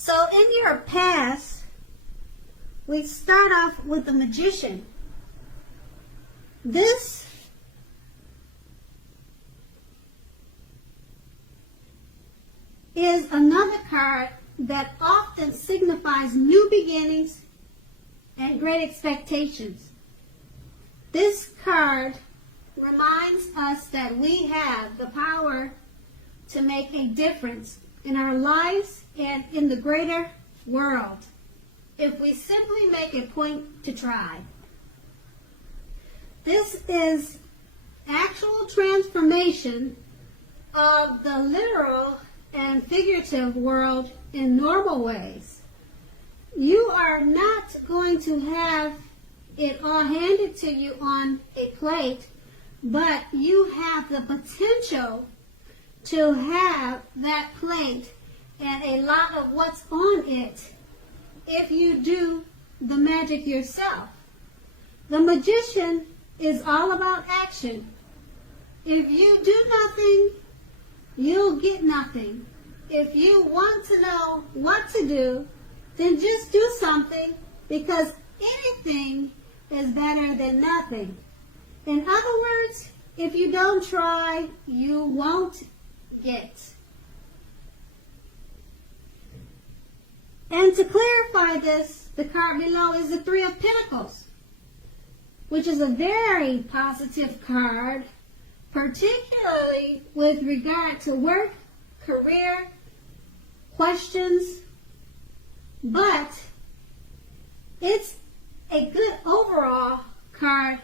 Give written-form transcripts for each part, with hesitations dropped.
So in your past, we start off with the Magician. This is another card that often signifies new beginnings and great expectations. This card reminds us that we have the power to make a difference in our lives and in the greater world if we simply make a point to try. This is actual transformation of the literal and figurative world in normal ways. You are not going to have it all handed to you on a plate, but you have the potential to have that plate and a lot of what's on it if you do the magic yourself. The Magician is all about action. If you do nothing, you'll get nothing. If you want to know what to do, then just do something, because anything is better than nothing. In other words, if you don't try, you won't get. And to clarify this, the card below is the Three of Pentacles, which is a very positive card, particularly with regard to work, career, questions, but it's a good overall card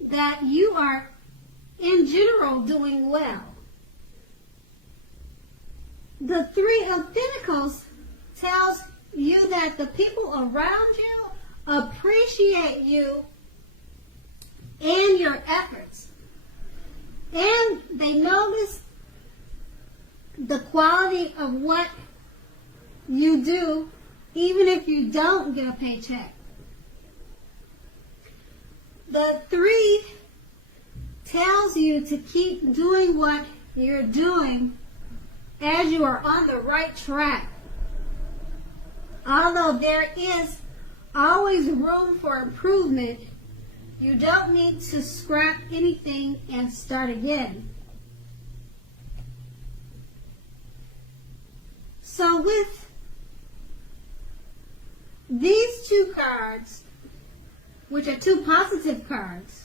that you are in general doing well. The Three of Pentacles tells you that the people around you appreciate you and your efforts. And they notice the quality of what you do, even if you don't get a paycheck. The Three tells you to keep doing what you're doing as you are on the right track. Although there is always room for improvement, you don't need to scrap anything and start again. So with these two cards, which are two positive cards,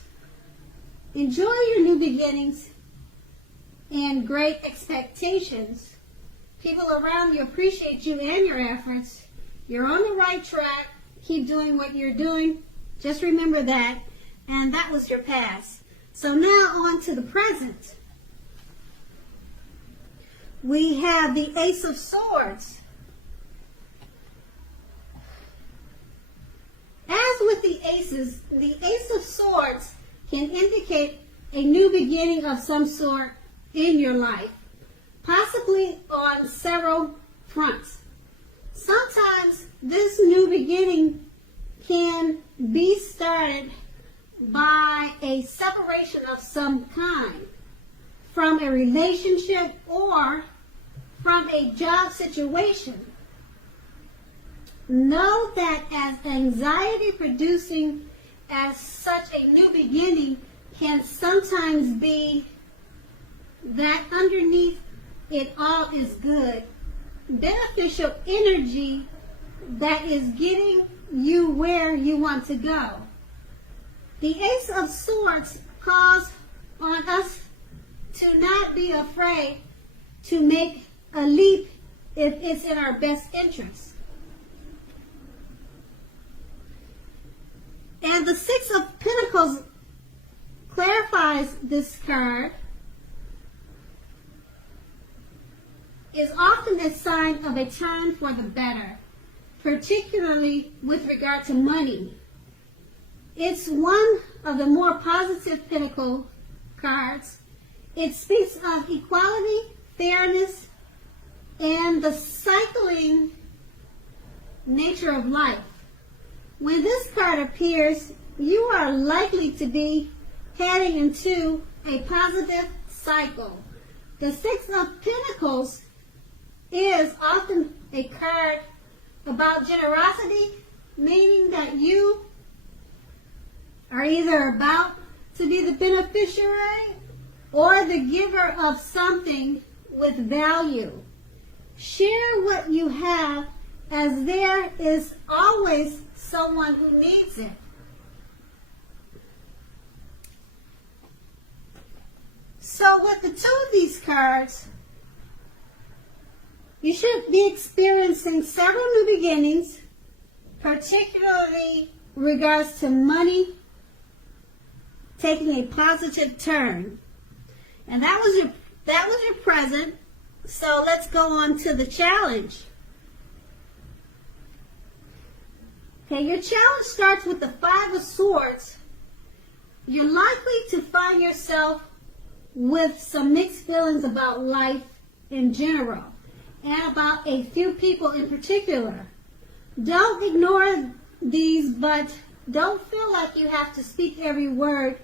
enjoy your new beginnings and great expectations. People around you appreciate you and your efforts. You're on the right track. Keep doing what you're doing. Just remember that. And that was your past. So now on to the present. We have the Ace of Swords. As with the aces, the Ace of Swords can indicate a new beginning of some sort in your life, possibly on several fronts. Sometimes this new beginning can be started by a separation of some kind, from a relationship or from a job situation. Know that as anxiety producing as such a new beginning can sometimes be that underneath it all is good, beneficial energy that is getting you where you want to go. The Ace of Swords calls on us to not be afraid to make a leap if it's in our best interest. And the Six of Pentacles clarifies this card. Is often a sign of a turn for the better, particularly with regard to money. It's one of the more positive pentacle cards. It speaks of equality, fairness, and the cycling nature of life. When this card appears, you are likely to be heading into a positive cycle. The Six of Pentacles is often a card about generosity, meaning that you are either about to be the beneficiary or the giver of something with value. Share what you have, as there is always someone who needs it. So with the two of these cards, you should be experiencing several new beginnings, particularly in regards to money taking a positive turn. And that was your present. So let's go on to the challenge. Okay, your challenge starts with the Five of Swords. You're likely to find yourself with some mixed feelings about life in general and about a few people in particular. Don't ignore these, but don't feel like you have to speak every word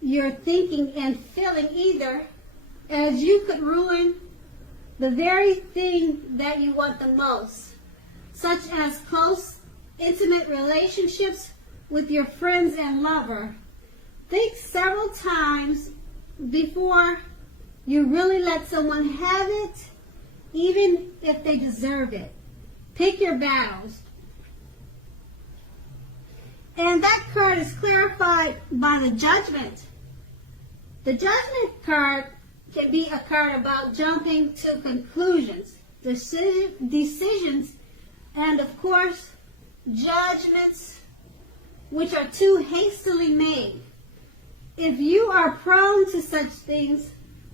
you're thinking and feeling either, as you could ruin the very thing that you want the most, such as close, intimate relationships with your friends and lover. Think several times before you really let someone have it, even if they deserve it. Pick your battles. And that card is clarified by the Judgment. The Judgment card can be a card about jumping to conclusions, decisions, and of course, judgments which are too hastily made. If you are prone to such things,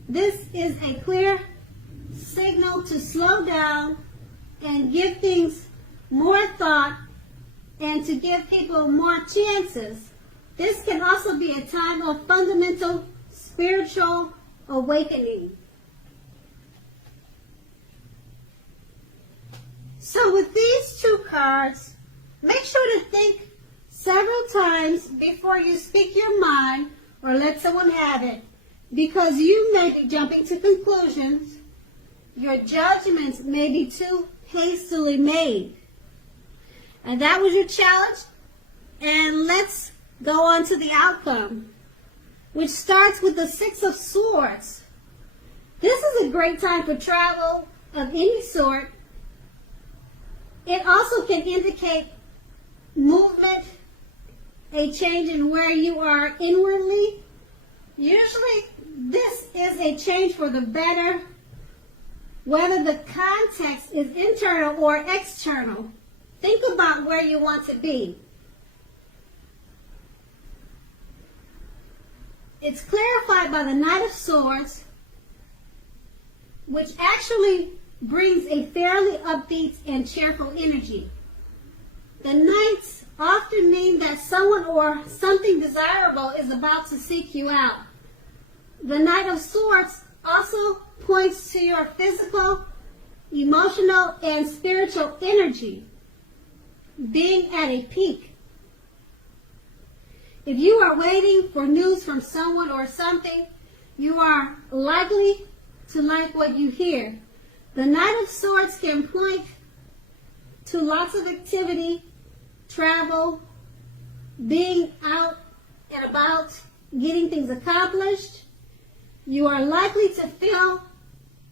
this is a clear signal to slow down and give things more thought and to give people more chances. This can also be a time of fundamental spiritual awakening. So with these two cards, make sure to think several times before you speak your mind or let someone have it, because you may be jumping to conclusions. Your judgments may be too hastily made. And that was your challenge. And let's go on to the outcome, which starts with the Six of Swords. This is a great time for travel of any sort. It also can indicate movement, a change in where you are inwardly. Usually, this is a change for the better, whether the context is internal or external. Think about where you want to be. It's clarified by the Knight of Swords, which actually brings a fairly upbeat and cheerful energy. The Knights often mean that someone or something desirable is about to seek you out. The Knight of Swords also points to your physical, emotional, and spiritual energy being at a peak. If you are waiting for news from someone or something, you are likely to like what you hear. The Knight of Swords can point to lots of activity, travel, being out and about, getting things accomplished. You are likely to feel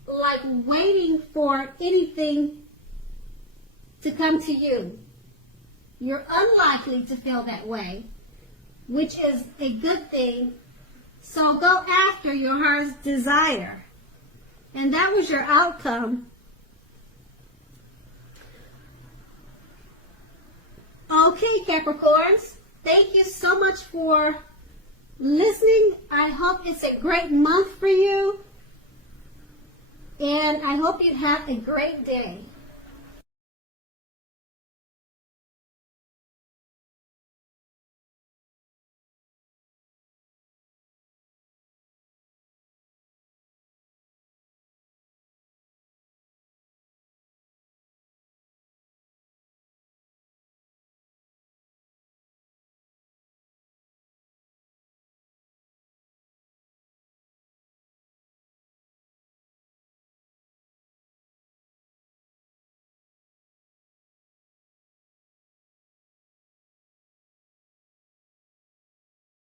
like waiting for anything to come to you. You're unlikely to feel that way, which is a good thing. So go after your heart's desire. And that was your outcome. Okay, Capricorns, thank you so much for listening. I hope it's a great month for you. And I hope you have a great day.